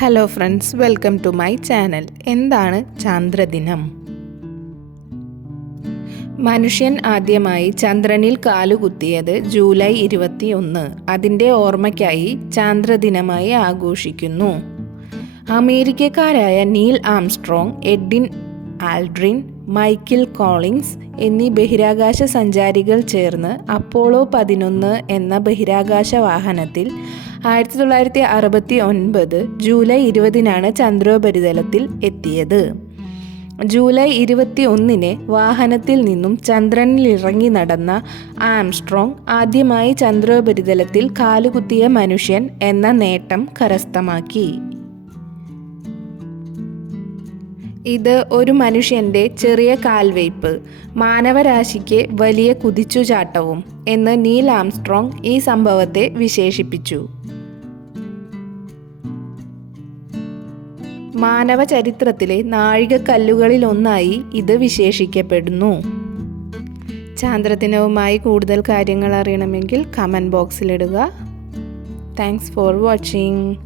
Hello friends welcome to my channel എന്താണ് ചാന്ദ്രദിനം? മനുഷ്യൻ ആദ്യമായി ചന്ദ്രനിൽ കാലുകുത്തിയത് ജൂലൈ ഇരുപത്തിയൊന്ന്. അതിന്റെ ഓർമ്മയ്ക്കായി ചാന്ദ്രദിനമായി ആഘോഷിക്കുന്നു. അമേരിക്കക്കാരായ Neil Armstrong Edwin Aldrin Michael Collins എന്നീ ബഹിരാകാശ സഞ്ചാരികൾ ചേർന്ന് അപ്പോളോ പതിനൊന്ന് എന്ന ബഹിരാകാശ വാഹനത്തിൽ ആയിരത്തി തൊള്ളായിരത്തി അറുപത്തി ഒൻപത് ജൂലൈ ഇരുപതിനാണ് ചന്ദ്രോപരിതലത്തിൽ എത്തിയത്. ജൂലൈ ഇരുപത്തി ഒന്നിന് വാഹനത്തിൽ നിന്നും ചന്ദ്രനിൽ ഇറങ്ങി നടന്ന ആംസ്ട്രോങ് ആദ്യമായി ചന്ദ്രോപരിതലത്തിൽ കാലുകുത്തിയ മനുഷ്യൻ എന്ന നേട്ടം കരസ്ഥമാക്കി. ഇത് ഒരു മനുഷ്യന്റെ ചെറിയ കാൽവയ്പ് മാനവരാശിക്ക് വലിയ കുതിച്ചുചാട്ടവും എന്ന് നീൽ ആംസ്ട്രോങ് ഈ സംഭവത്തെ വിശേഷിപ്പിച്ചു. മാനവ ചരിത്രത്തിലെ നാഴികക്കല്ലുകളിൽ ഒന്നായി ഇത് വിശേഷിക്കപ്പെടുന്നു. ചാന്ദ്രദിനവുമായി കൂടുതൽ കാര്യങ്ങൾ അറിയണമെങ്കിൽ കമന്റ് ബോക്സിലിടുക. Thanks for watching